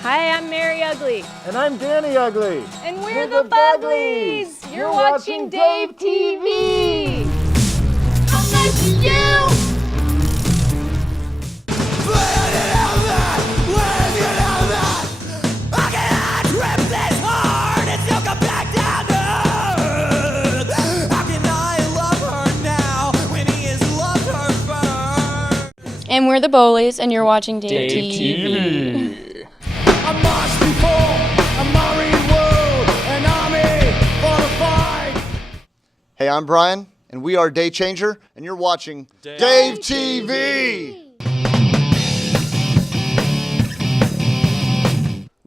Hi, I'm Mary Ugly. And I'm Danny Ugly. And we're the Buglies. You're watching DaveTV. How nice of you! And we're the Bowleys, and you're watching DaveTV. I'm lost before a married world, an army for a fight. Hey, I'm Brian, and we are Day Changer, and you're watching DaveTV.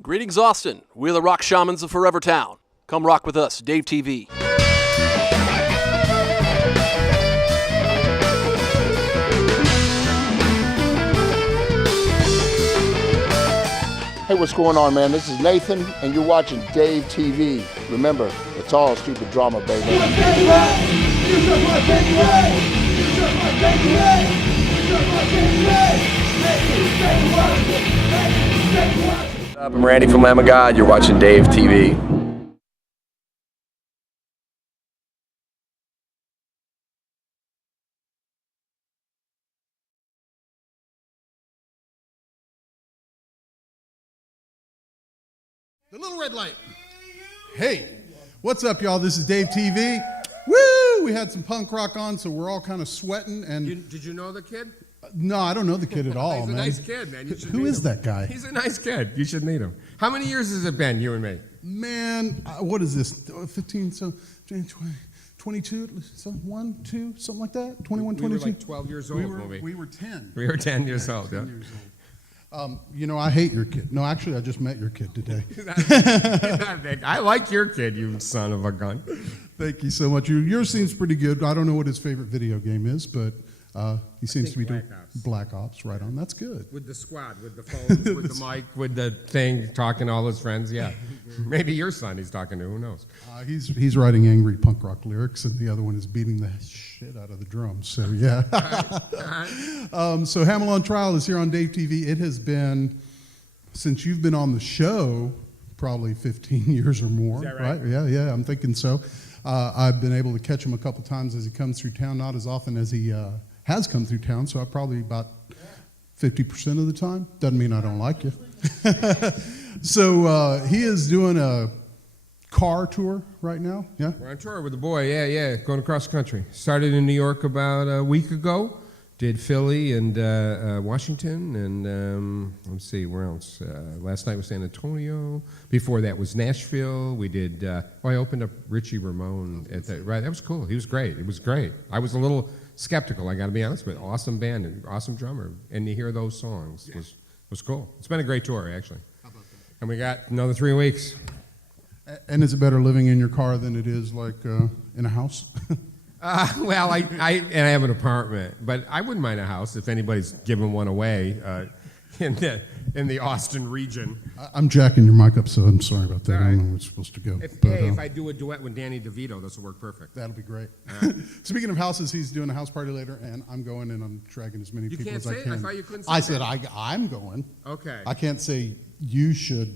Greetings, Austin. We're the rock shamans of Forever Town. Come rock with us, DaveTV. Hey, what's going on, man? This is Nathan, and you're watching DaveTV. Remember, it's all stupid drama, baby. I'm Randy from Lamb of God. You're watching DaveTV. The little red light. Hey, what's up, y'all? This is DaveTV. Woo! We had some punk rock on, so we're all kind of sweating. And Did you know the kid? no, I don't know the kid at all, He's a man. nice kid, man. You should Who meet is him. that guy? He's a nice kid. You should meet him. How many years has it been, you and me? Man, what is this? 15, so 20, 22, so 1, 2, something like that? 21, We were 22? like 12 years old, weren't we? We were 10. We were 10 years old, 10 yeah. years old. You know, I hate your kid. No, actually, I just met your kid today. I like your kid, you son of a gun. Thank you so much. Yours seems pretty good. I don't know what his favorite video game is, but he seems to be doing Black Ops. Right on. That's good. With the squad, with the phone, with the mic, with the thing, talking to all his friends, yeah. Maybe your son he's talking to, who knows? He's writing angry punk rock lyrics, and the other one is beating the shit out of the drums. So yeah. So HAMELL on Trial is here on DaveTV. It has been since you've been on the show, probably 15 years or more. Is that right? Yeah. I'm thinking so. I've been able to catch him a couple times as he comes through town. Not as often as he has come through town. So I probably about 50% of the time. Doesn't mean I don't like you. So he is doing a car tour right now. Yeah. We're on tour with the boy, yeah, going across the country. Started in New York about a week ago. Did Philly and Washington, and let's see, where else? Last night was San Antonio. Before that was Nashville. We did, I opened up Richie Ramone at that, right, that was cool. He was great. It was great. I was a little skeptical, I got to be honest, but awesome band, and awesome drummer, and to hear those songs was cool. It's been a great tour, actually. How about that? And we got another 3 weeks. And is it better living in your car than it is like in a house? Well, I have an apartment, but I wouldn't mind a house if anybody's giving one away in the Austin region. I'm jacking your mic up, so I'm sorry about that. I don't know where it's supposed to go. If I do a duet with Danny DeVito, this will work perfect. That'll be great. Speaking of houses, he's doing a house party later, and I'm going, and I'm dragging as many people can't as I say it? can. I thought you couldn't say I that. said I'm going. Okay. I can't say you should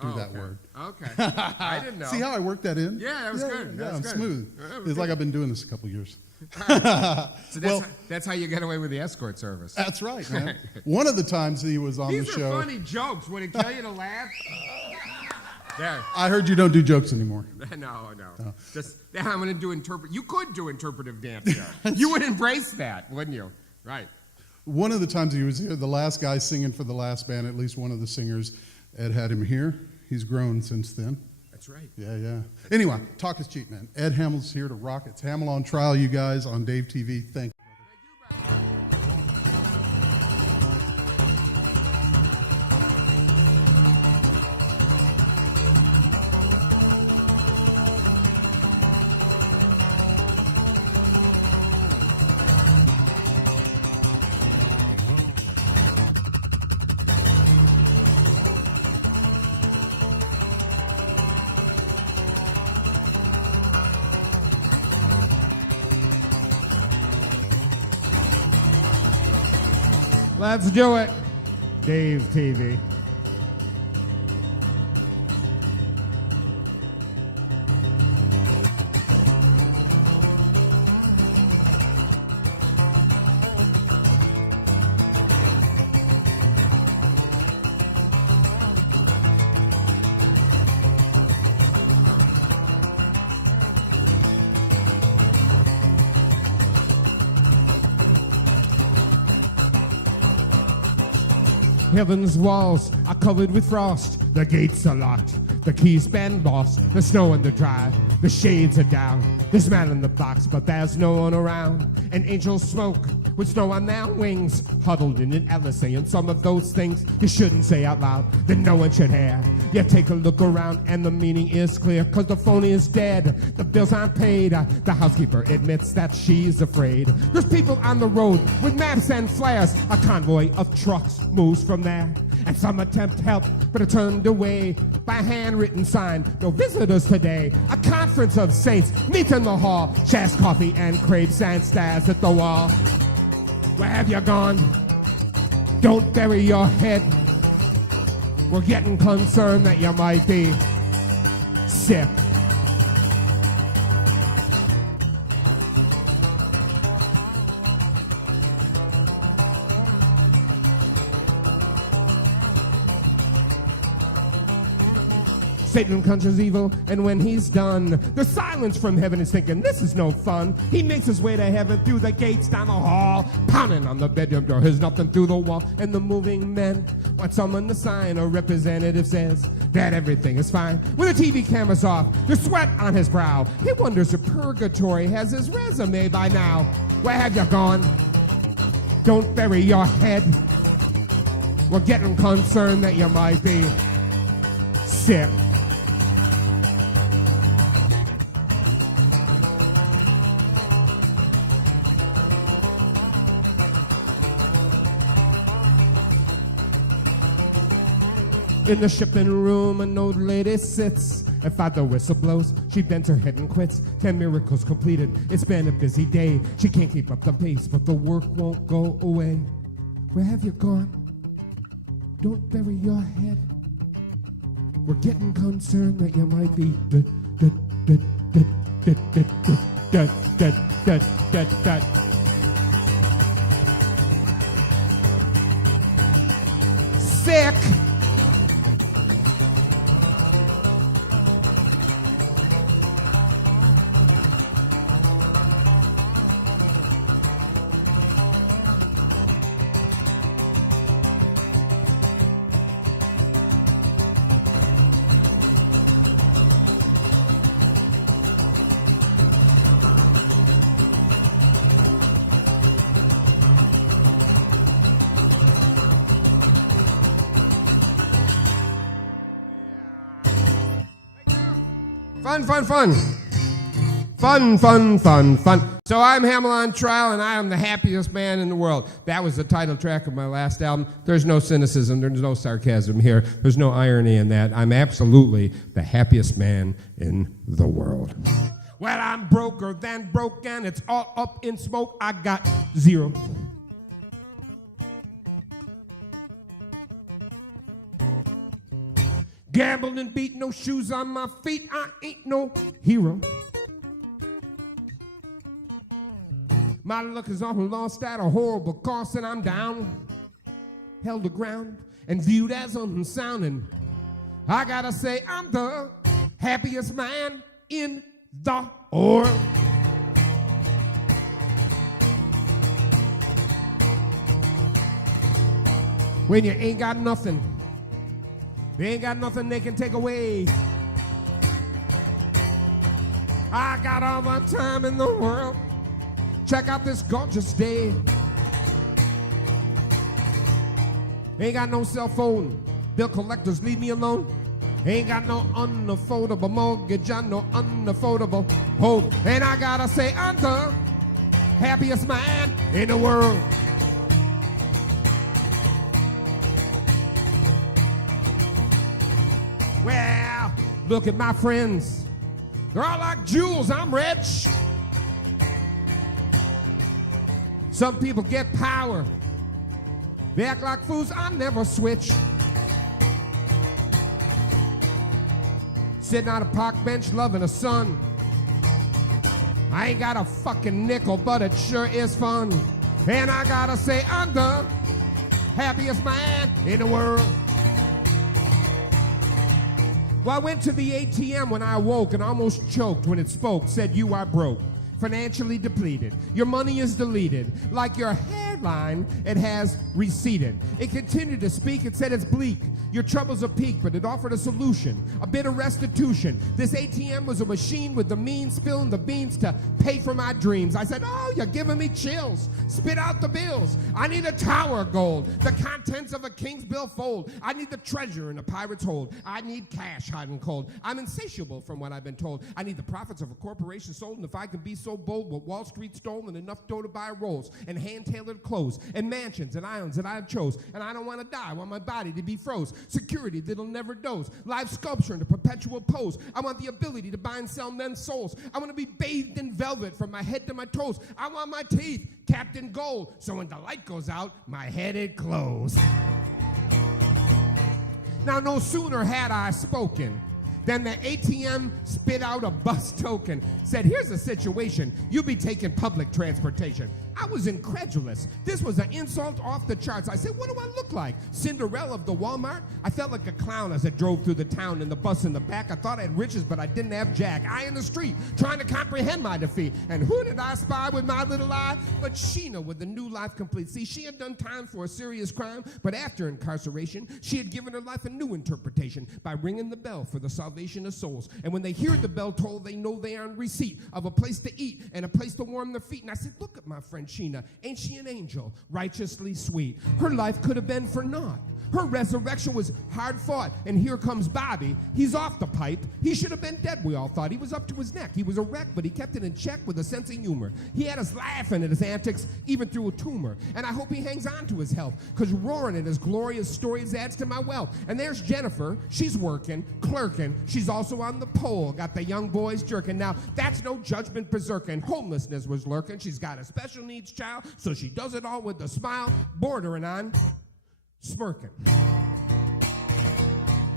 do that okay. word. Okay. I didn't know. See how I worked that in? Yeah, that was good. Yeah, That was I'm good. smooth. That was It's like good. I've been doing this a couple years. So that's how you get away with the escort service. That's right, man. One of the times he was on These the are show. funny jokes. Would it kill you to laugh? There. I heard you don't do jokes anymore. No. Just I'm going to do You could do interpretive dance there. You would embrace that, wouldn't you? Right. One of the times he was here, the last guy singing for the last band, at least one of the singers, Ed had him here. He's grown since then. That's right. Yeah. Anyway, talk is cheap, man. Ed Hamill's here to rock. It's HAMELL on Trial, you guys, on DaveTV. Thank you. Let's do it. Dave TV. Heaven's walls are covered with frost. The gates are locked. The keys been lost. The snow in the drive. The shades are down. There's man in the box, but there's no one around. And angels smoke with snow on their wings, huddled in an alley saying some of those things you shouldn't say out loud, that no one should hear. You take a look around and the meaning is clear, cause the phone is dead, the bills aren't paid. The housekeeper admits that she's afraid. There's people on the road with maps and flares. A convoy of trucks moves from there, and some attempt help but are turned away by a handwritten sign, no visitors today. A conference of saints meet in the hall, shares coffee and crepes and stares at the wall. Where have you gone? Don't bury your head. We're getting concerned that you might be sick. Satan conjures evil, and when he's done, the silence from heaven is thinking, this is no fun. He makes his way to heaven through the gates down the hall, pounding on the bedroom door. There's nothing through the wall, and the moving men want someone to sign. A representative says that everything is fine. When the TV camera's off, there's sweat on his brow. He wonders if purgatory has his resume by now. Where have you gone? Don't bury your head. We're getting concerned that you might be sick. In the shipping room, an old lady sits. If the whistle blows, she bends her head and quits. 10 miracles completed. It's been a busy day. She can't keep up the pace, but the work won't go away. Where have you gone? Don't bury your head. We're getting concerned that you might be sick. Fun, fun, fun. Fun, fun, fun, fun. So I'm HAMELL on trial, and I am the happiest man in the world. That was the title track of my last album. There's no cynicism. There's no sarcasm here. There's no irony in that. I'm absolutely the happiest man in the world. Well, I'm broker than broke, and it's all up in smoke. I got zero. Gambled and beat, no shoes on my feet. I ain't no hero. My luck is all lost at a horrible cost, and I'm down, held to ground, and viewed as unsound. And I gotta say, I'm the happiest man in the world. When you ain't got nothing, they ain't got nothing they can take away. I got all the time in the world. Check out this gorgeous day. Ain't got no cell phone. Bill collectors, leave me alone. Ain't got no unaffordable mortgage on no unaffordable home. And I gotta say, I'm the happiest man in the world. Well, look at my friends. They're all like jewels. I'm rich. Some people get power. They act like fools, I never switch. Sitting on a park bench loving the sun. I ain't got a fucking nickel, but it sure is fun. And I gotta say, I'm the happiest man in the world. Well, I went to the ATM when I awoke and almost choked when it spoke. Said, you are broke, financially depleted. Your money is deleted. Like your hairline, it has receded. It continued to speak. It said it's bleak. Your troubles are peak, but it offered a solution, a bit of restitution. This ATM was a machine with the means, spilling the beans to pay for my dreams. I said, oh, you're giving me chills. Spit out the bills. I need a tower of gold, the contents of a king's billfold. I need the treasure in a pirate's hold. I need cash hot and cold. I'm insatiable from what I've been told. I need the profits of a corporation sold, and if I can be so bold, what Wall Street stole, and enough dough to buy rolls, and hand-tailored clothes, and mansions, and islands that I've chose. And I don't want to die. I want my body to be froze. Security that'll never doze. Live sculpture in a perpetual pose. I want the ability to buy and sell men's souls. I want to be bathed in velvet from my head to my toes. I want my teeth capped in gold, so when the light goes out, my head it glows. Now, no sooner had I spoken than the ATM spit out a bus token. Said, here's the situation. You'll be taking public transportation. I was incredulous. This was an insult off the charts. I said, what do I look like? Cinderella of the Walmart? I felt like a clown as I drove through the town in the bus in the back. I thought I had riches, but I didn't have jack. I in the street, trying to comprehend my defeat. And who did I spy with my little eye? But Sheena with the new life complete. See, she had done time for a serious crime, but after incarceration, she had given her life a new interpretation by ringing the bell for the salvation of souls. And when they hear the bell toll, they know they are in receipt of a place to eat and a place to warm their feet. And I said, look at my friend Sheena. Ain't she an angel, righteously sweet? Her life could have been for naught. Her resurrection was hard fought. And here comes Bobby. He's off the pipe. He should have been dead, we all thought. He was up to his neck. He was a wreck, but he kept it in check with a sense of humor. He had us laughing at his antics, even through a tumor. And I hope he hangs on to his health, because roaring at his glorious stories adds to my wealth. And there's Jennifer. She's working, clerking. She's also on the pole. Got the young boys jerking. Now, that's no judgment berserking. Homelessness was lurking. She's got a special needs child, so she does it all with a smile, bordering on smirking.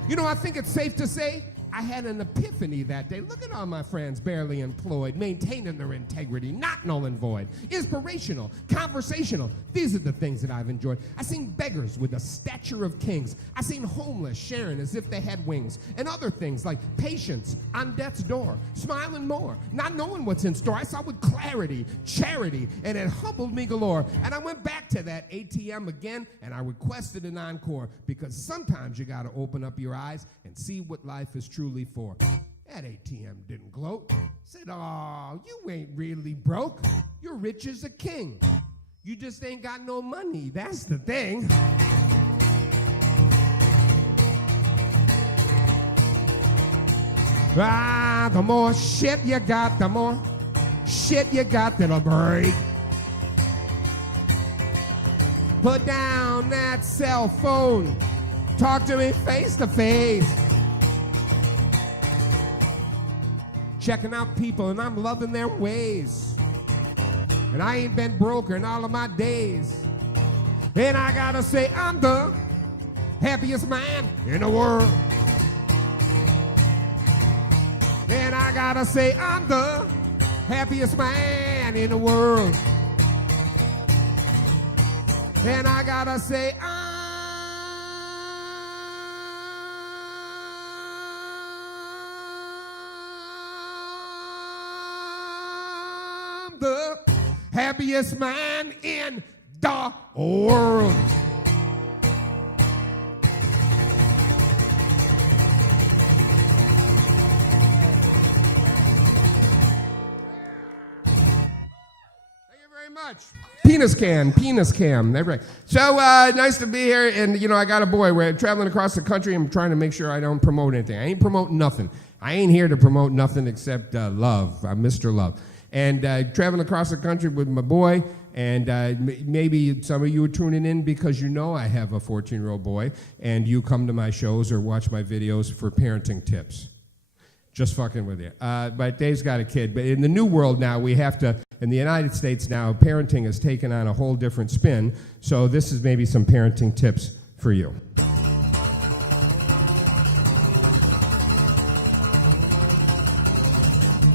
You know, I think it's safe to say I had an epiphany that day. Look at all my friends barely employed, maintaining their integrity, not null and void, inspirational, conversational. These are the things that I've enjoyed. I've seen beggars with the stature of kings. I've seen homeless sharing as if they had wings, and other things like patience on death's door, smiling more, not knowing what's in store. I saw with clarity, charity, and it humbled me galore. And I went back to that ATM again, and I requested an encore, because sometimes you got to open up your eyes and see what life is truly for. That ATM didn't gloat. Said, oh, you ain't really broke. You're rich as a king. You just ain't got no money. That's the thing. Ah, the more shit you got, the more shit you got that'll break. Put down that cell phone. Talk to me face to face. Checking out people, and I'm loving their ways. And I ain't been broke in all of my days. And I gotta say, I'm the happiest man in the world. And I gotta say, I'm the happiest man in the world. And I gotta say, the happiest man in the world. Much. Penis cam. That's right. So nice to be here. And, you know, I got a boy. We're traveling across the country. I'm trying to make sure I don't promote anything. I ain't promoting nothing. I ain't here to promote nothing except love. I'm Mr. Love. And traveling across the country with my boy. And maybe some of you are tuning in because you know I have a 14-year-old boy. And you come to my shows or watch my videos for parenting tips. Just fucking with you. But Dave's got a kid. But in the new world now, we have to, in the United States now, parenting has taken on a whole different spin. So this is maybe some parenting tips for you.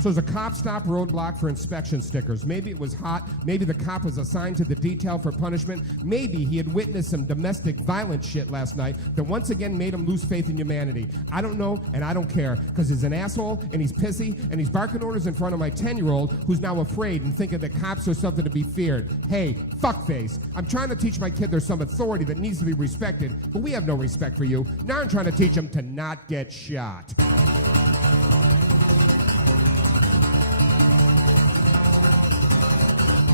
So there's a cop stop roadblock for inspection stickers. Maybe it was hot. Maybe the cop was assigned to the detail for punishment. Maybe he had witnessed some domestic violence shit last night that once again made him lose faith in humanity. I don't know, and I don't care, because he's an asshole, and he's pissy, and he's barking orders in front of my 10-year-old who's now afraid and thinking that cops are something to be feared. Hey, fuckface. I'm trying to teach my kid there's some authority that needs to be respected, but we have no respect for you. Now I'm trying to teach him to not get shot.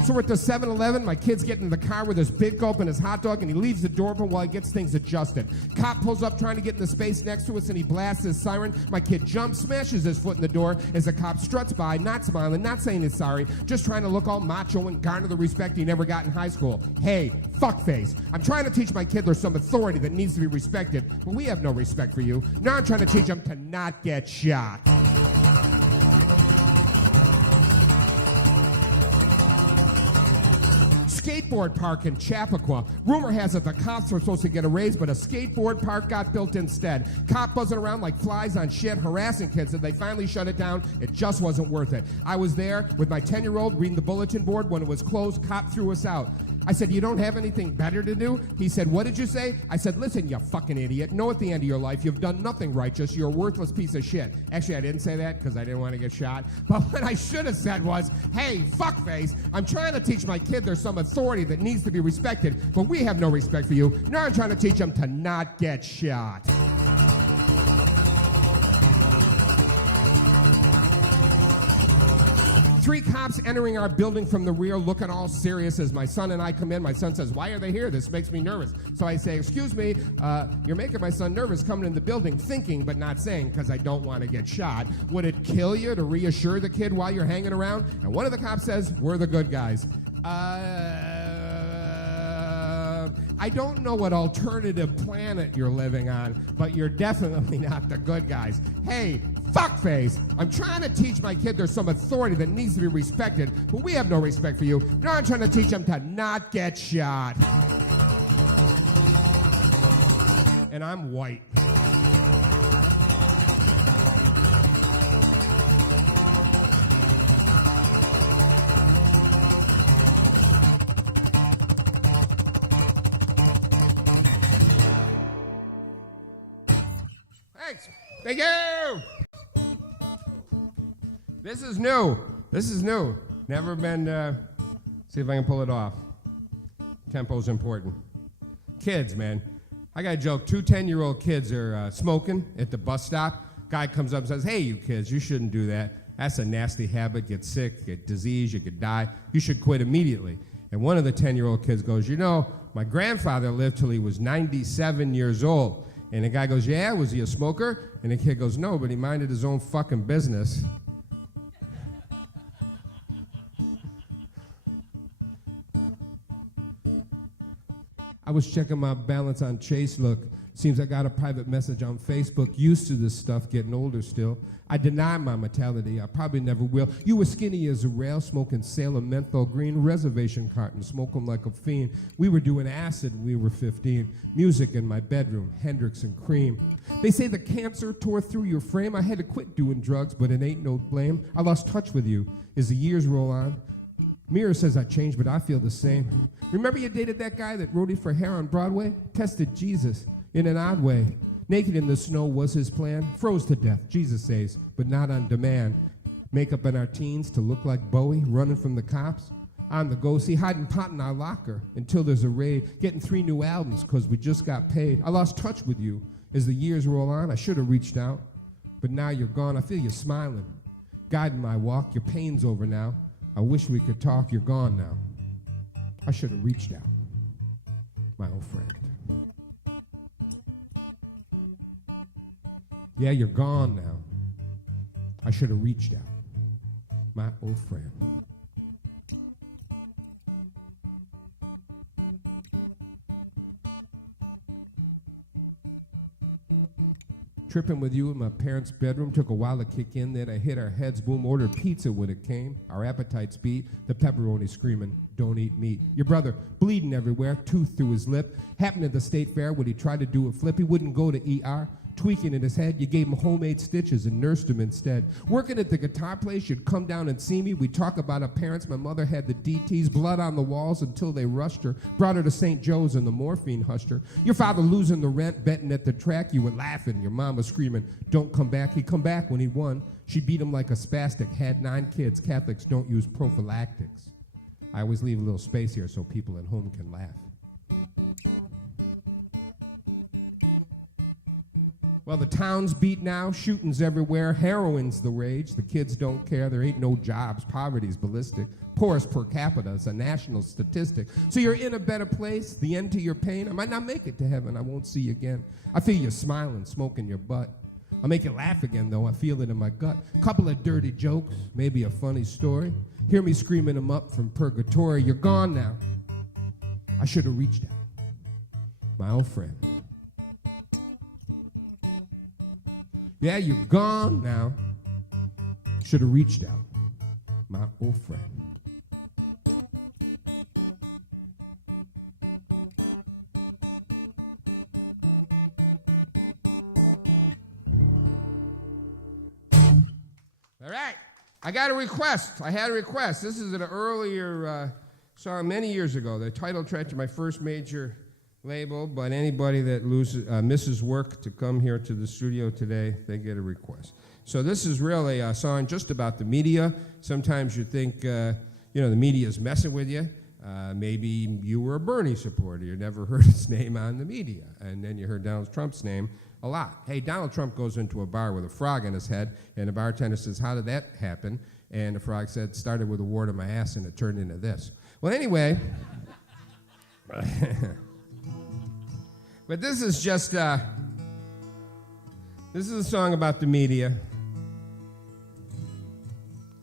So we're at the 7-Eleven, my kid's getting in the car with his big gulp and his hot dog, and he leaves the door open while he gets things adjusted. Cop pulls up trying to get in the space next to us, and he blasts his siren. My kid jumps, smashes his foot in the door as the cop struts by, not smiling, not saying he's sorry, just trying to look all macho and garner the respect he never got in high school. Hey, fuckface. I'm trying to teach my kid there's some authority that needs to be respected, but we have no respect for you. Now I'm trying to teach him to not get shot. Skateboard park in Chappaqua. Rumor has it the cops were supposed to get a raise, but a skateboard park got built instead. Cop buzzing around like flies on shit, harassing kids, and they finally shut it down. It just wasn't worth it. I was there with my 10-year-old reading the bulletin board. When it was closed, cop threw us out. I said, you don't have anything better to do? He said, what did you say? I said, listen, you fucking idiot. Know at the end of your life you've done nothing righteous. You're a worthless piece of shit. Actually, I didn't say that because I didn't want to get shot. But what I should have said was, hey, fuckface, I'm trying to teach my kid there's some authority that needs to be respected, but we have no respect for you. Now I'm trying to teach him to not get shot. Three cops entering our building from the rear looking all serious as my son and I come in. My son says, why are they here? This makes me nervous. So I say, excuse me, you're making my son nervous coming in the building, thinking but not saying, because I don't want to get shot. Would it kill you to reassure the kid while you're hanging around? And one of the cops says, we're the good guys. I don't know what alternative planet you're living on, but you're definitely not the good guys. Hey, fuckface, I'm trying to teach my kid there's some authority that needs to be respected, but we have no respect for you. Now I'm trying to teach him to not get shot. And I'm white. Thanks. Thank you. This is new. This is new. Never been, see if I can pull it off. Tempo's important. Kids, man. I got a joke. Two 10-year-old kids are smoking at the bus stop. Guy comes up and says, hey, you kids, you shouldn't do that. That's a nasty habit. Get sick, get disease, you could die. You should quit immediately. And one of the 10-year-old kids goes, you know, my grandfather lived till he was 97 years old. And the guy goes, yeah, was he a smoker? And the kid goes, no, but he minded his own fucking business. I was checking my balance on Chase. Look, seems I got a private message on Facebook. Used to this stuff, getting older still. I deny my mortality. I probably never will. You were skinny as a rail, smoking Salem menthol green reservation carton, smoking like a fiend. We were doing acid when we were 15. Music in my bedroom, Hendrix and Cream. They say the cancer tore through your frame. I had to quit doing drugs, but it ain't no blame. I lost touch with you as the years roll on. Mirror says I changed, but I feel the same. Remember you dated that guy that roadied for hair on Broadway? Tested Jesus in an odd way. Naked in the snow was his plan. Froze to death, Jesus says, but not on demand. Makeup in our teens to look like Bowie, running from the cops. On the go, see, hiding pot in our locker until there's a raid. Getting 3 new albums because we just got paid. I lost touch with you as the years roll on. I should have reached out, but now you're gone. I feel you smiling, guiding my walk. Your pain's over now. I wish we could talk. You're gone now. I should have reached out, my old friend. Yeah, you're gone now. I should have reached out, my old friend. Tripping with you in my parents' bedroom took a while to kick in. Then I hit our heads, boom, ordered pizza when it came. Our appetites beat, the pepperoni screaming, don't eat meat. Your brother bleeding everywhere, tooth through his lip. Happened at the state fair when he tried to do a flip. He wouldn't go to ER. Tweaking in his head, you gave him homemade stitches and nursed him instead. Working at the guitar place, you'd come down and see me. We'd talk about our parents. My mother had the DTs, blood on the walls until they rushed her. Brought her to St. Joe's and the morphine hushed her. Your father losing the rent, betting at the track. You were laughing. Your mom was screaming, don't come back. He'd come back when he won. She beat him like a spastic. Had 9 kids. Catholics don't use prophylactics. I always leave a little space here so people at home can laugh. Well, the town's beat now, shootings everywhere, heroin's the rage, the kids don't care, there ain't no jobs, poverty's ballistic, poorest per capita is a national statistic. So you're in a better place, the end to your pain, I might not make it to heaven, I won't see you again. I feel you smiling, smoking your butt. I'll make you laugh again though, I feel it in my gut. Couple of dirty jokes, maybe a funny story. Hear me screaming them up from purgatory, you're gone now. I should have reached out, my old friend. Yeah, you're gone now. Should have reached out, my old friend. All right, I got a request. I had a request. This is an earlier song many years ago. The title track to my first major label, but anybody that misses work to come here to the studio today, they get a request. So this is really a song just about the media. Sometimes you think, the media is messing with you. Maybe you were a Bernie supporter. You never heard his name on the media. And then you heard Donald Trump's name a lot. Hey, Donald Trump goes into a bar with a frog in his head, and the bartender says, how did that happen? And the frog said, started with a wart on my ass, and it turned into this. Well, anyway... But this is just, this is a song about the media.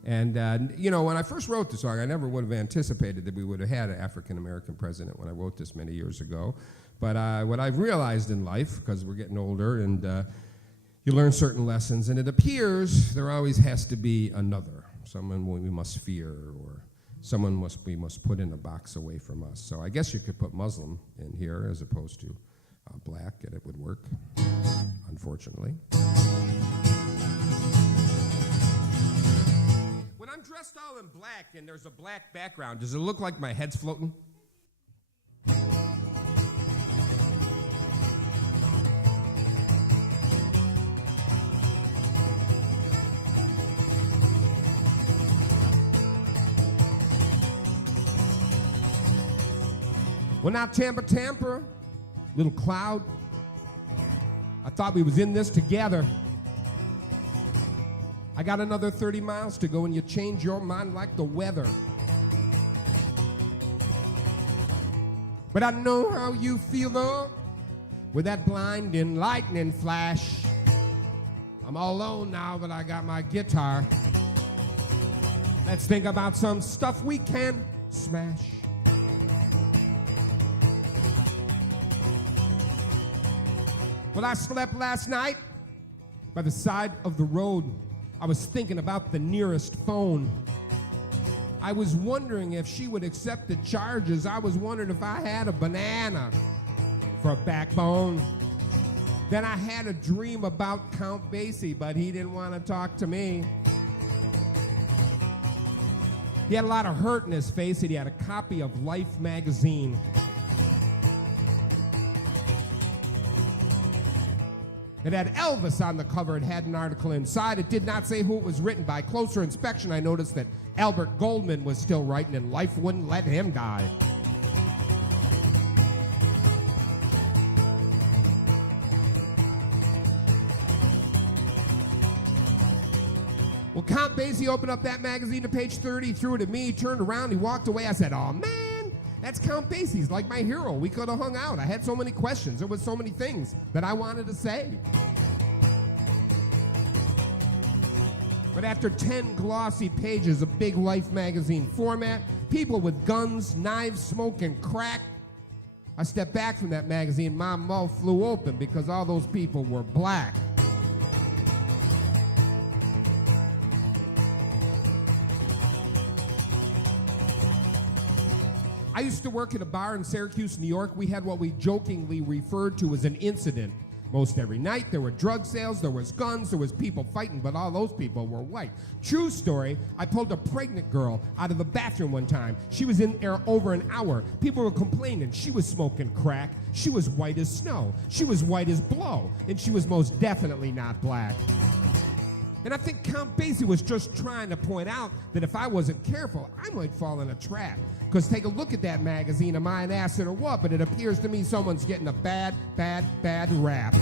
And, when I first wrote the song, I never would have anticipated that we would have had an African-American president when I wrote this many years ago. But what I've realized in life, because we're getting older and you learn certain lessons, and it appears there always has to be another, someone we must fear or someone we must put in a box away from us. So I guess you could put Muslim in here as opposed to black, and it would work, unfortunately. When I'm dressed all in black and there's a black background, does it look like my head's floating? Well, now Tampa, little cloud. I thought we was in this together. I got another 30 miles to go and you change your mind like the weather. But I know how you feel though, with that blinding lightning flash. I'm all alone now, but I got my guitar. Let's think about some stuff we can smash. Well, I slept last night by the side of the road. I was thinking about the nearest phone. I was wondering if she would accept the charges. I was wondering if I had a banana for a backbone. Then I had a dream about Count Basie, but he didn't want to talk to me. He had a lot of hurt in his face, and he had a copy of Life magazine. It had Elvis on the cover. It had an article inside. It did not say who it was written by. Closer inspection, I noticed that Albert Goldman was still writing, and life wouldn't let him die. Well, Count Basie opened up that magazine to page 30, threw it at me, turned around, he walked away. I said, "Oh, man, that's Count Basie. He's like my hero. We could have hung out. I had so many questions. There was so many things that I wanted to say." But after 10 glossy pages of big Life magazine format, people with guns, knives, smoking crack, I stepped back from that magazine. My mouth flew open because all those people were black. I used to work at a bar in Syracuse, New York. We had what we jokingly referred to as an incident. Most every night, there were drug sales, there was guns, there was people fighting, but all those people were white. True story, I pulled a pregnant girl out of the bathroom one time. She was in there over an hour. People were complaining. She was smoking crack. She was white as snow. She was white as blow. And she was most definitely not black. And I think Count Basie was just trying to point out that if I wasn't careful, I might fall in a trap. Because take a look at that magazine, am I an acid or what? But it appears to me someone's getting a bad, bad, bad rap.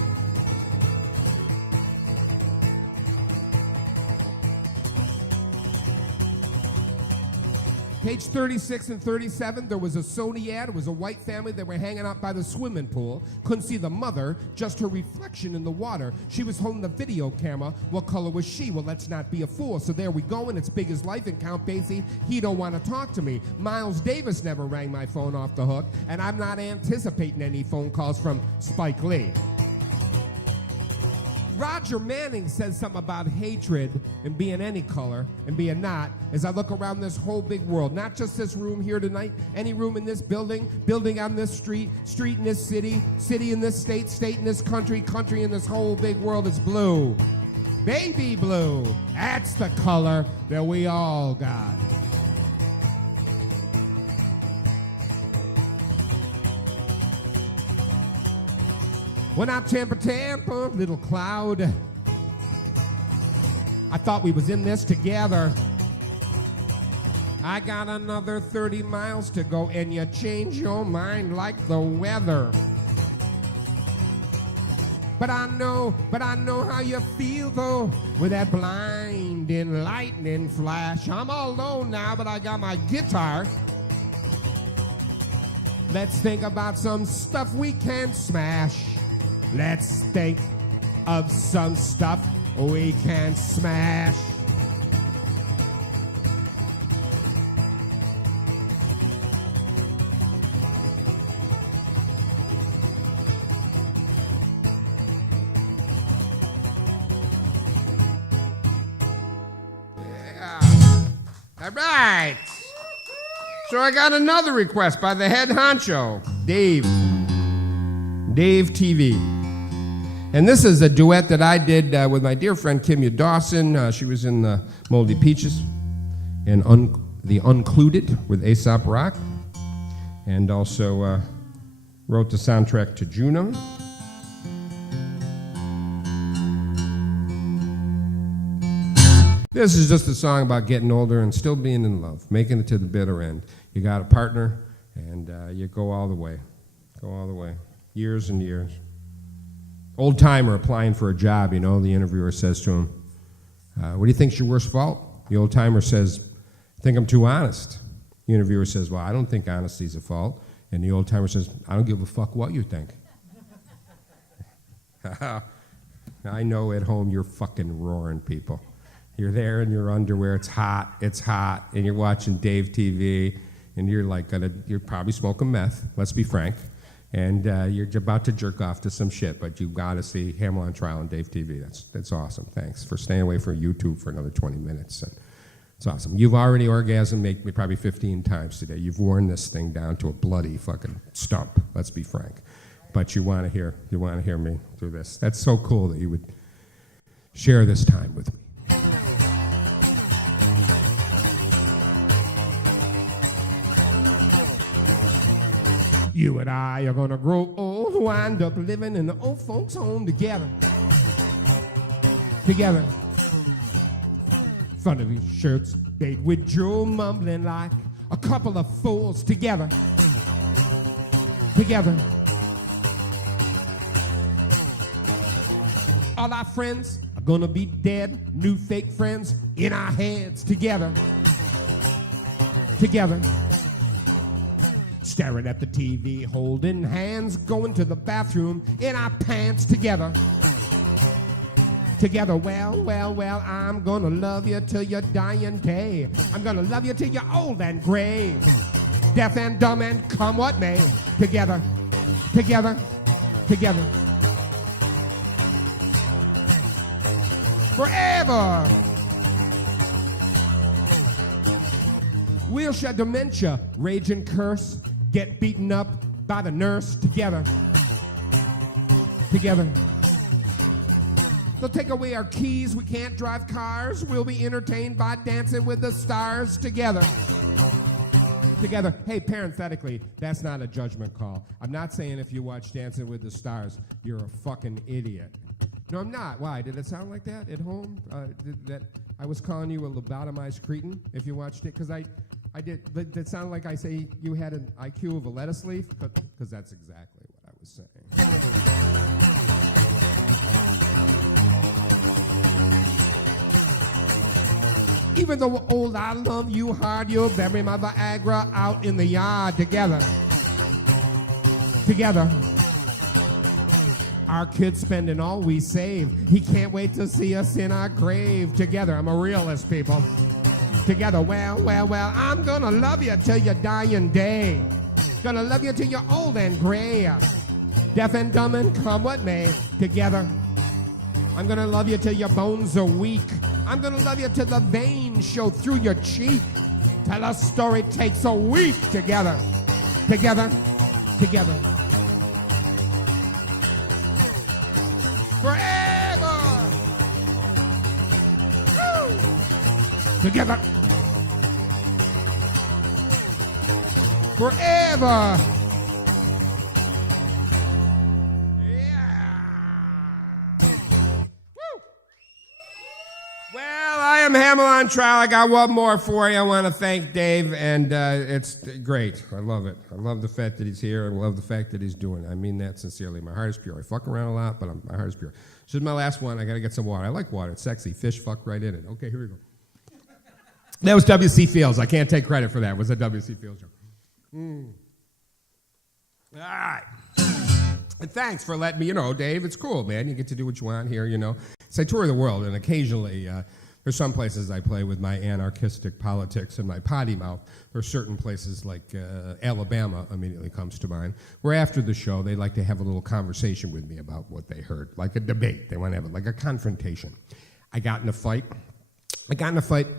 Page 36 and 37, there was a Sony ad. It was a white family that were hanging out by the swimming pool. Couldn't see the mother, just her reflection in the water. She was holding the video camera. What color was she? Well, let's not be a fool. So there we go, and it's big as life. And Count Basie, he don't want to talk to me. Miles Davis never rang my phone off the hook, and I'm not anticipating any phone calls from Spike Lee. Roger Manning says something about hatred and being any color and being not as I look around this whole big world. Not just this room here tonight, any room in this building, building on this street, street in this city, city in this state, state in this country, country in this whole big world is blue. Baby blue. That's the color that we all got. Went out Tampa, little cloud. I thought we was in this together. I got another 30 miles to go, and you change your mind like the weather. But I know how you feel, though, with that blinding lightning flash. I'm all alone now, but I got my guitar. Let's think about some stuff we can smash. Let's think of some stuff we can smash. Yeah. All right. So I got another request by the head honcho, DaveTV. And this is a duet that I did with my dear friend Kimya Dawson. She was in the Moldy Peaches and the Uncluded with Aesop Rock. And also wrote the soundtrack to Juno. This is just a song about getting older and still being in love, making it to the bitter end. You got a partner, and you go all the way. Go all the way. Years and years. Old timer applying for a job, you know, the interviewer says to him, what do you think's your worst fault? The old timer says, I think I'm too honest. The interviewer says, well, I don't think honesty's a fault. And the old timer says, I don't give a fuck what you think. I know at home you're fucking roaring, people. You're there in your underwear, it's hot, and you're watching Dave TV, and you're like you're probably smoking meth, let's be frank. And you're about to jerk off to some shit, but you got to see HAMELL on Trial on Dave TV. That's awesome. Thanks for staying away from YouTube for another 20 minutes. And it's awesome. You've already orgasmed probably 15 times today. You've worn this thing down to a bloody fucking stump. Let's be frank. But you want to hear me through this. That's so cool that you would share this time with me. You and I are gonna grow old, wind up living in the old folks' home together. Together. Front of his shirts, made with Joe mumbling like a couple of fools together. Together. All our friends are gonna be dead, new fake friends in our heads together. Together. Staring at the TV, holding hands, going to the bathroom in our pants together. Together, well, I'm gonna love you till your dying day. I'm gonna love you till you're old and gray. Deaf and dumb and come what may. Together, together, together. Forever. We'll share dementia, rage and curse, get beaten up by the nurse together. Together. They'll take away our keys, we can't drive cars. We'll be entertained by Dancing with the Stars together. Together. Hey, parenthetically, that's not a judgment call. I'm not saying if you watch Dancing with the Stars, you're a fucking idiot. No, I'm not. Why? Did it sound like that at home? That I was calling you a lobotomized cretin if you watched it? Because I did. Did it sound like I say you had an IQ of a lettuce leaf? Because that's exactly what I was saying. Even though old I love you hard, you'll bury my Viagra out in the yard together. Together. Our kid's spending all we save. He can't wait to see us in our grave. Together. I'm a realist, people. Together. Well, I'm gonna love you till your dying day. Gonna love you till you're old and gray. Deaf and dumb and come what may. Together. I'm gonna love you till your bones are weak. I'm gonna love you till the veins show through your cheek. Tell a story takes a week. Together. Together. Together. Forever. Woo. Together. Forever. I am HAMELL on Trial. I got one more for you. I want to thank Dave, and it's great. I love it. I love the fact that he's here. I love the fact that he's doing it. I mean that sincerely. My heart is pure. I fuck around a lot, but my heart is pure. This is my last one. I got to get some water. I like water. It's sexy. Fish fuck right in it. Okay, here we go. That was W.C. Fields. I can't take credit for that. It was a W.C. Fields joke. All right. And thanks for letting me, Dave, it's cool, man. You get to do what you want here, So I tour the world, and occasionally there's some places I play with my anarchistic politics and my potty mouth. There are certain places like Alabama immediately comes to mind, where after the show they like to have a little conversation with me about what they heard, like a debate. They want to have it like a confrontation. I got in a fight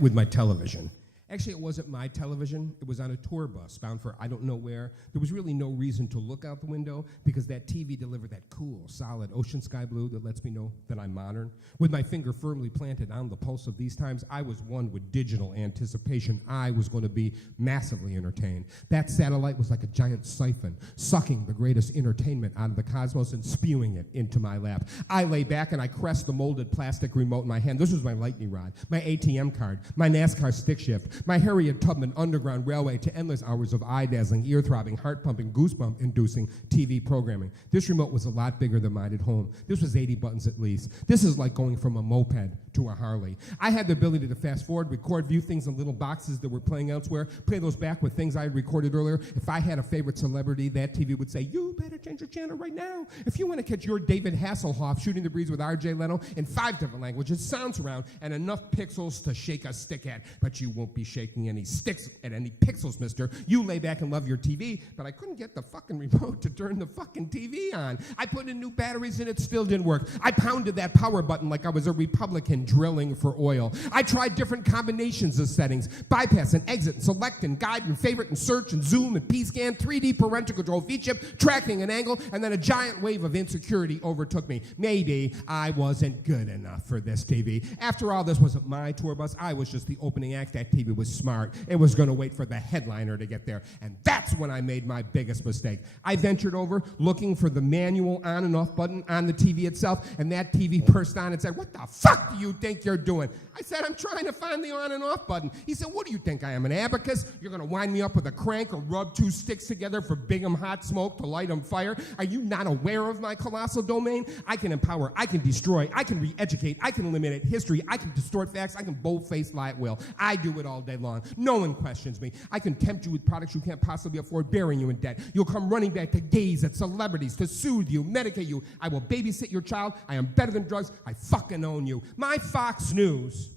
with my television. Actually, it wasn't my television. It was on a tour bus bound for I don't know where. There was really no reason to look out the window because that TV delivered that cool, solid ocean sky blue that lets me know that I'm modern. With my finger firmly planted on the pulse of these times, I was one with digital anticipation. I was going to be massively entertained. That satellite was like a giant siphon, sucking the greatest entertainment out of the cosmos and spewing it into my lap. I lay back and I caressed the molded plastic remote in my hand. This was my lightning rod, my ATM card, my NASCAR stick shift, my Harriet Tubman Underground Railway to endless hours of eye-dazzling, ear-throbbing, heart-pumping, goosebump-inducing TV programming. This remote was a lot bigger than mine at home. This was 80 buttons at least. This is like going from a moped to a Harley. I had the ability to fast-forward, record, view things in little boxes that were playing elsewhere, play those back with things I had recorded earlier. If I had a favorite celebrity, that TV would say, you better change your channel right now. If you want to catch your David Hasselhoff shooting the breeze with R.J. Leno in 5 different languages, sound surround, and enough pixels to shake a stick at, but you won't be shaking any sticks at any pixels, mister. You lay back and love your TV, but I couldn't get the fucking remote to turn the fucking TV on. I put in new batteries and it still didn't work. I pounded that power button like I was a Republican drilling for oil. I tried different combinations of settings, bypass and exit and select and guide and favorite and search and zoom and P-scan, 3D parental control V-chip, tracking an angle, and then a giant wave of insecurity overtook me. Maybe I wasn't good enough for this TV. After all, this wasn't my tour bus. I was just the opening act. That TV was smart. It was going to wait for the headliner to get there, and that's when I made my biggest mistake. I ventured over looking for the manual on and off button on the TV itself, and that TV burst on and said, what the fuck do you think you're doing? I said, I'm trying to find the on and off button. He said, what do you think I am, an abacus? You're going to wind me up with a crank or rub 2 sticks together for big hot smoke to light 'em fire? Are you not aware of my colossal domain? I can empower, I can destroy, I can re-educate, I can eliminate history, I can distort facts, I can bold-face lie at will. I do it all day long. No one questions me. I can tempt you with products you can't possibly afford, burying you in debt. You'll come running back to gaze at celebrities, to soothe you, medicate you. I will babysit your child. I am better than drugs. I fucking own you. My Fox News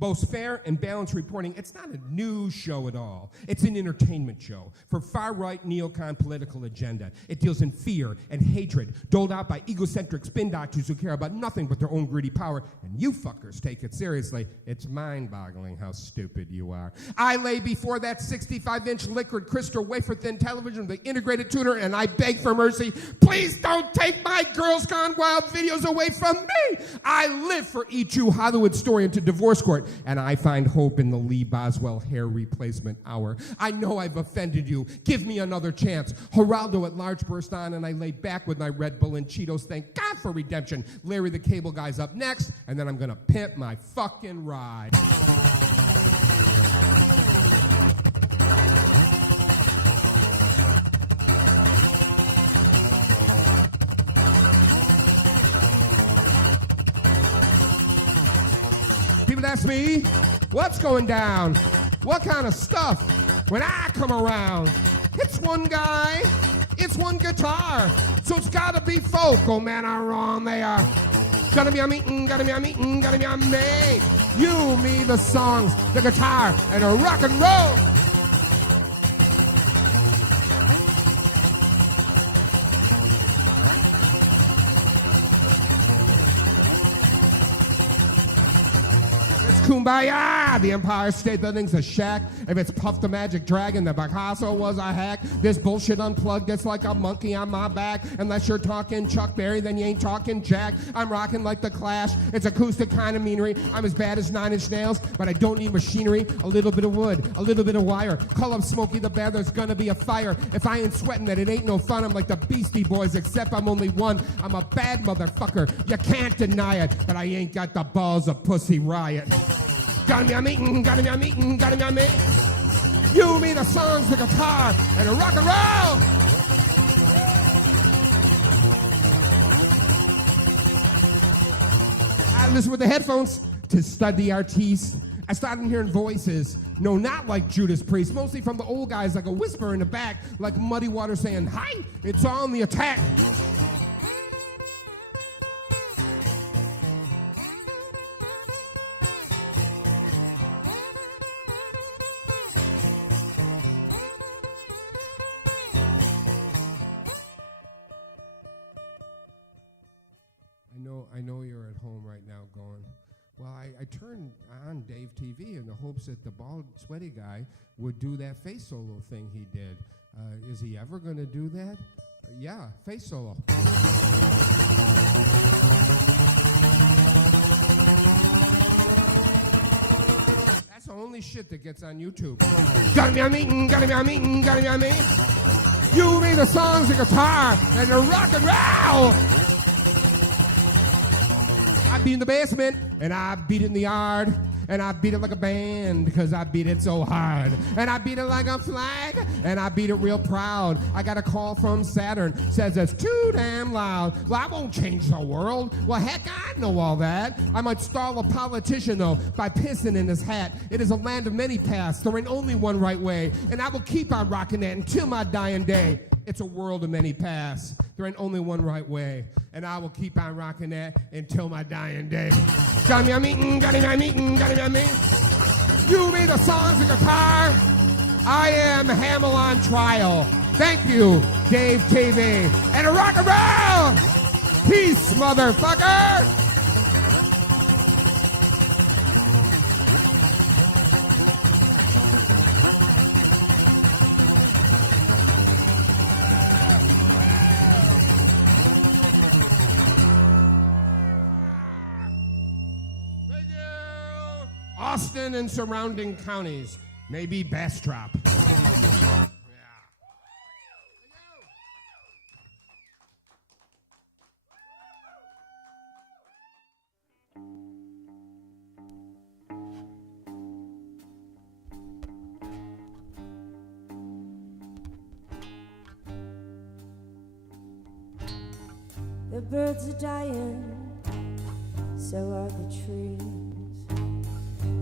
boasts fair and balanced reporting. It's not a news show at all. It's an entertainment show for far-right neocon political agenda. It deals in fear and hatred doled out by egocentric spin doctors who care about nothing but their own greedy power, and you fuckers take it seriously. It's mind-boggling how stupid you are. I lay before that 65-inch liquid crystal wafer-thin television with the integrated tuner, and I beg for mercy. Please don't take my Girls Gone Wild videos away from me. I live for each you Hollywood story into divorce court, and I find hope in the Lee Boswell hair replacement hour. I know I've offended you. Give me another chance. Geraldo at large burst on, and I lay back with my Red Bull and Cheetos. Thank God for redemption. Larry the Cable Guy's up next, and then I'm gonna pimp my fucking ride. People ask me, what's going down? What kind of stuff? When I come around, it's one guy, it's one guitar, so it's gotta be folk. Oh man, I'm wrong, they are. Gotta be a meeting, gotta be a meeting, gotta be a me. You, me, the songs, the guitar, and a rock and roll. Kumbaya! The Empire State Building's a shack. If it's Puff the Magic Dragon, the Picasso was a hack. This bullshit unplugged gets like a monkey on my back. Unless you're talking Chuck Berry, then you ain't talking Jack. I'm rocking like the Clash. It's acoustic kind of meanery. I'm as bad as 9 Inch Nails, but I don't need machinery. A little bit of wood, a little bit of wire. Call up Smokey the Bear, there's gonna be a fire. If I ain't sweating that it ain't no fun, I'm like the Beastie Boys, except I'm only one. I'm a bad motherfucker. You can't deny it, but I ain't got the balls of Pussy Riot. Gotta be a meeting, gotta be a meeting, gotta be a me. You, me, the songs, the guitar, and the rock and roll. I listen with the headphones to study the artiste. I started hearing voices. No, not like Judas Priest, mostly from the old guys, like a whisper in the back, like Muddy Water saying, hi, it's on the attack. I know you're at home right now going, well, I turned on DaveTV in the hopes that the bald, sweaty guy would do that face solo thing he did. Is he ever going to do that? Yeah, face solo. That's the only shit that gets on YouTube. Gotta be a meeting, gotta be a meeting, gotta be a me. You, me, the songs, the guitar, and the rock and roll. I beat in the basement, and I beat it in the yard, and I beat it like a band, because I beat it so hard. And I beat it like a flag, and I beat it real proud. I got a call from Saturn, says it's too damn loud. Well, I won't change the world. Well, heck, I know all that. I might stall a politician, though, by pissing in his hat. It is a land of many paths. There ain't only one right way, and I will keep on rocking that until my dying day. It's a world of many paths. There ain't only one right way. And I will keep on rocking that until my dying day. Got me a meeting, got me a meeting, got me a meeting. You, me, the songs, the guitar. I am HAMELL on trial. Thank you, DaveTV. And a rock and roll! Peace, motherfucker! Austin and surrounding counties, maybe Bastrop. The birds are dying, so are the trees.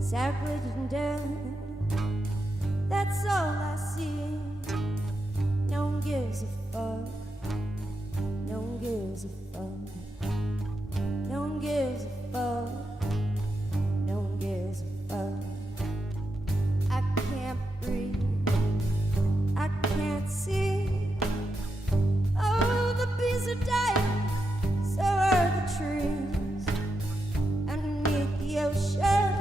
Separate and dead, that's all I see. No one gives a fuck. No one gives a fuck. No one gives a fuck. No one gives a fuck. are dying, so are the trees. Underneath the ocean,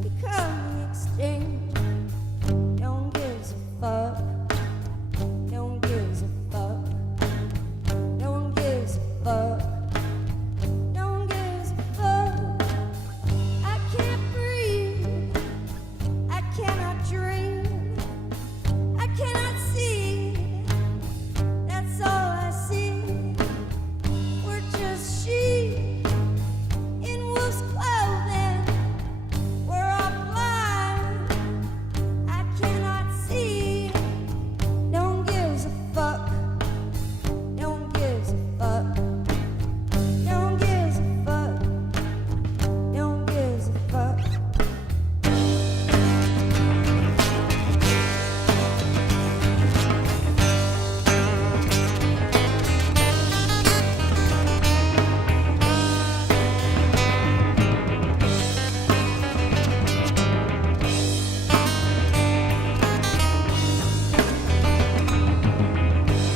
becoming extinct. No one gives a fuck. No one gives a fuck. No one gives a fuck. No one gives a fuck. I can't breathe. I cannot dream. I cannot see. That's all I see. We're just sheep in wolf's clothing. We're all blind. I cannot see. No one gives a fuck. No one gives a fuck. No one gives a fuck. No one gives a fuck.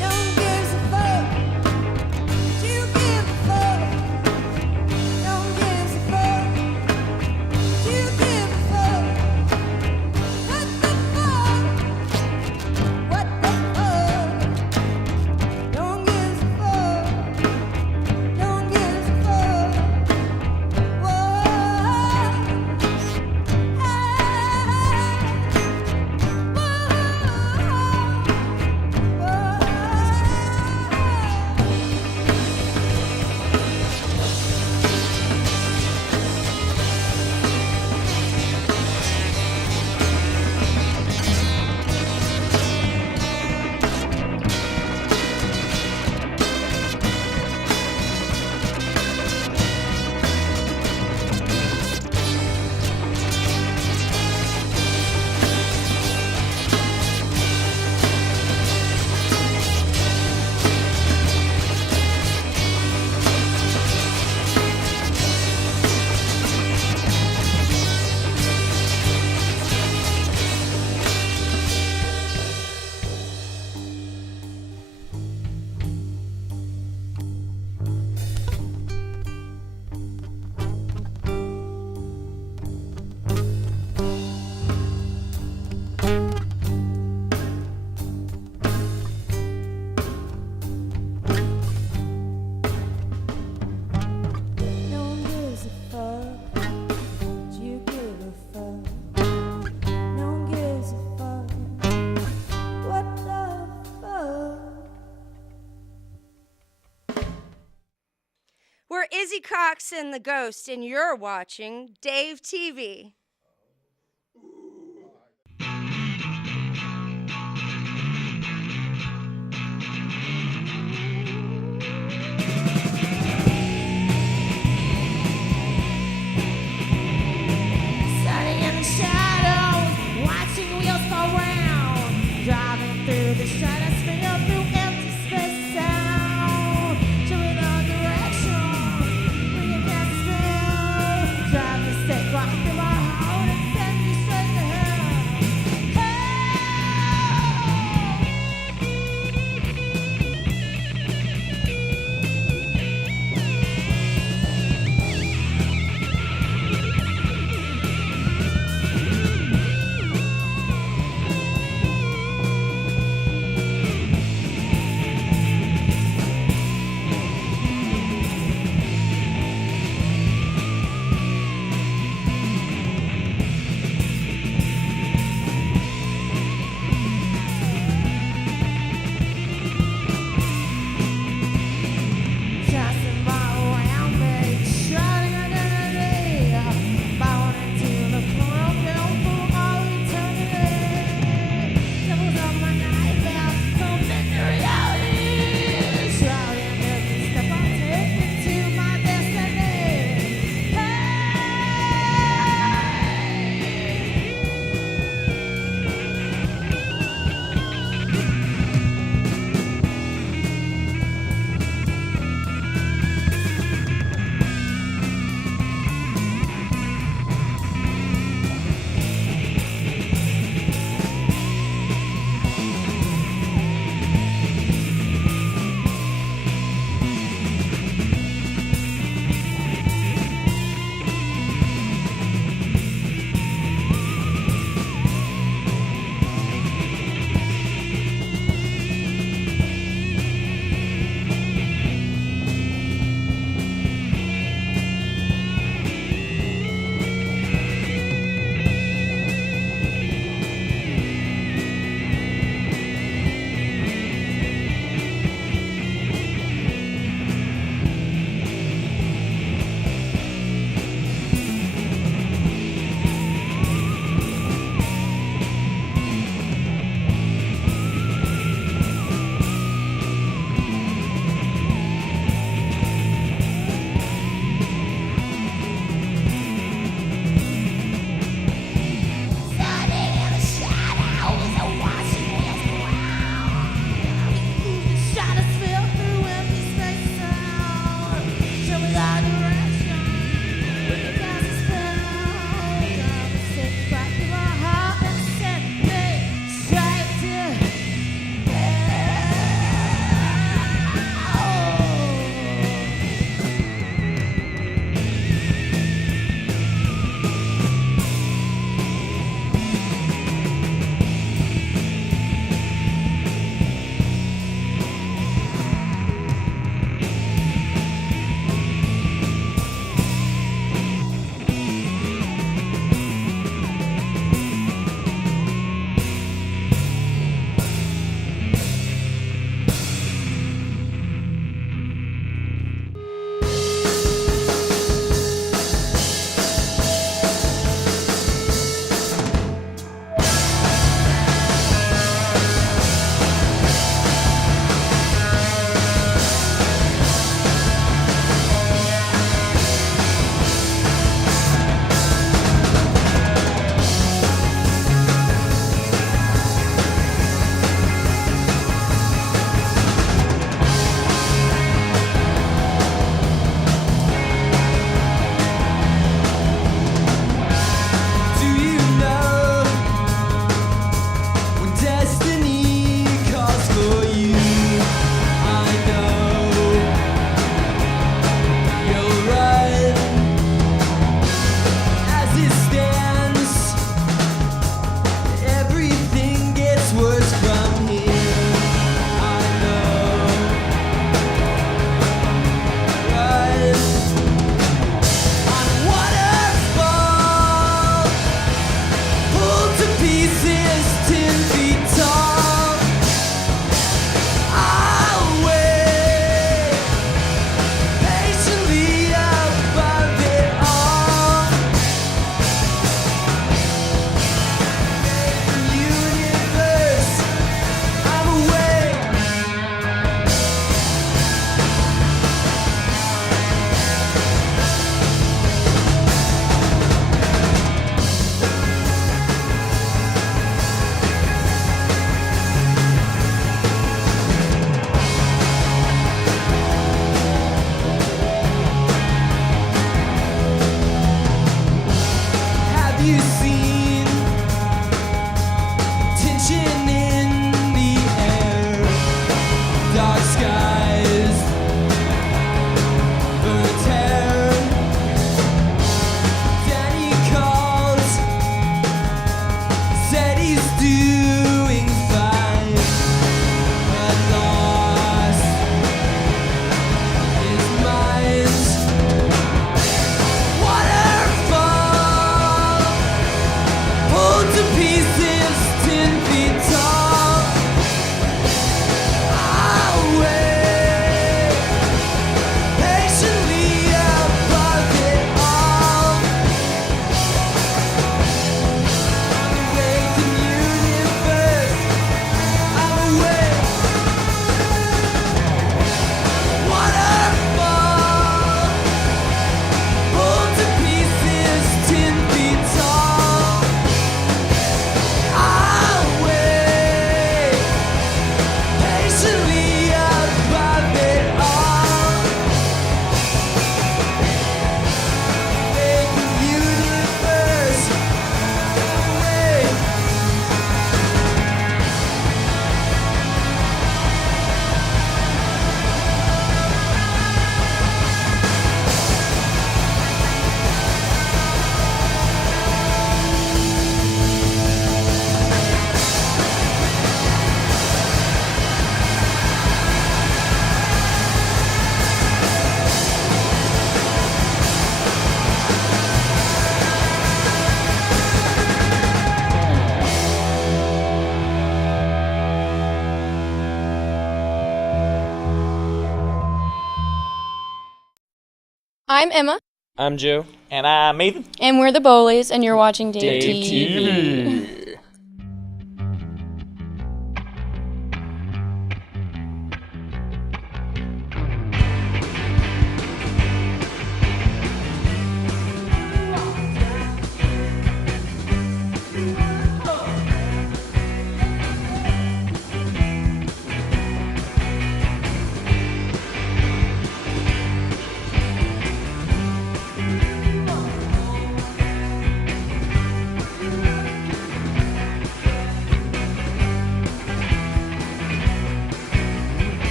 No one gives a fuck. Do you give a fuck? No one gives a fuck. Do you give a fuck? What the fuck? What the fuck? No one gives a fuck. No one gives a fuck. Whoa. No one gives a fuck. Do you give a fuck? No one gives a fuck. What the fuck? We're Izzy Cox and the Ghost, and you're watching Dave TV. Sitting in the shadows, watching wheels go round, driving through the stratosphere, through empty space sound, showing no direction, bringing past the spell, driving the stick right through my heart. skies burn a tear. Danny calls, said he's doing fine, but lost his mind. Waterfall, pulled to pieces, 10 feet tall. I'll wait patiently above it all. I'm awake in universe. I'm awake. Waterfall, pulled to pieces, 10 feet tall. I'll wait patiently above it all. Awake in universe. Awake. I'm Emma, I'm Joe. And I'm Ethan. and we're the Bowleys, and you're watching Dave Dave TV. TV.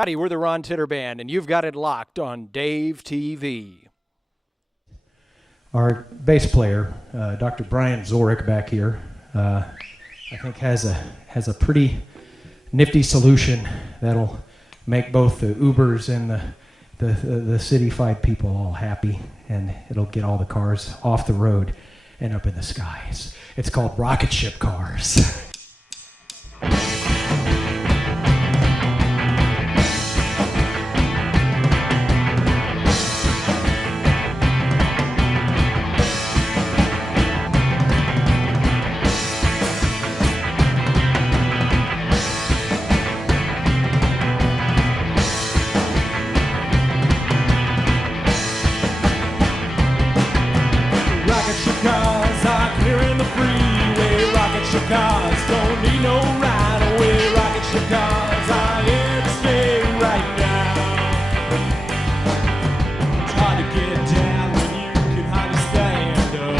Howdy, we're the Ron Titter Band, and you've got it locked on DaveTV. Our bass player, Dr. Brian Zorick back here, I think has a pretty nifty solution that'll make both the Ubers and the city-fied people all happy, and it'll get all the cars off the road and up in the skies. It's called rocket ship cars. Rocket ship cars are clearing the freeway. Rocket ship cars don't need no right away. Rocket ship cars are here to stay right now. It's hard to get down when you can hardly stand up.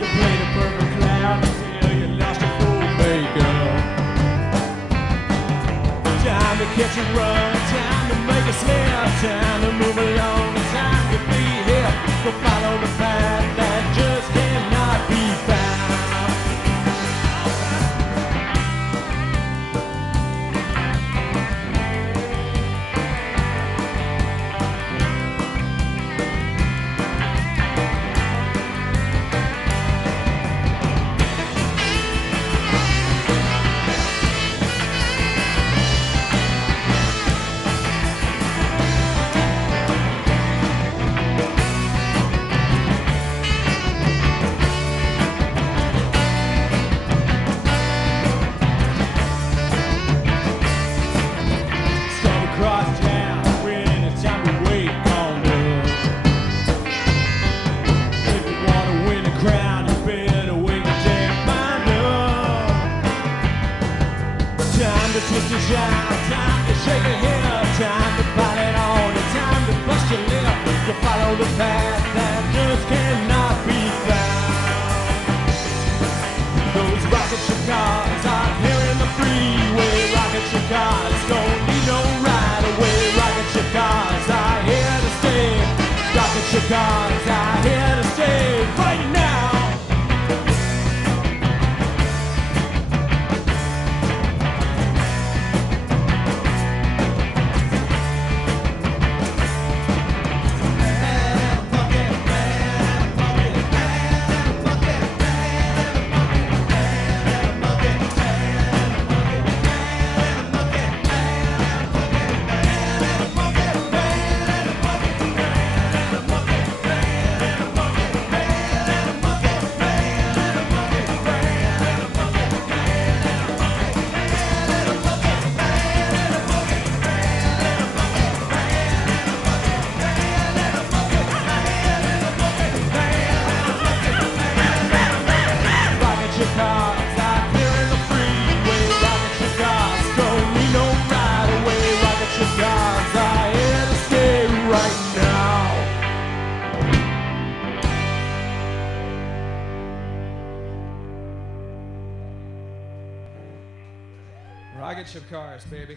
You played a perfect clown until you lost your full makeup. Time to catch a run, time to make a snap, time to move along, time to be here. Go follow the path that just cannot be found. Start across town when it's time to wait on up. If you wanna win a crown, you better wake the damn mind up. Time to twist your shout, time to shake a hip, time to pile it on, and time to bust your lip. To follow the path that just cannot be found. Those rocket ship cars are here in the freeway. Rocket ship cars don't need no right away. Rocket ship cars are here to stay. Rocket ship cars are here to stay right now. Rocket ship cars are here in the freeway. Rocket ship cars don't need no right away. Rocket ship cars are here to stay right now. Rocket ship cars, baby.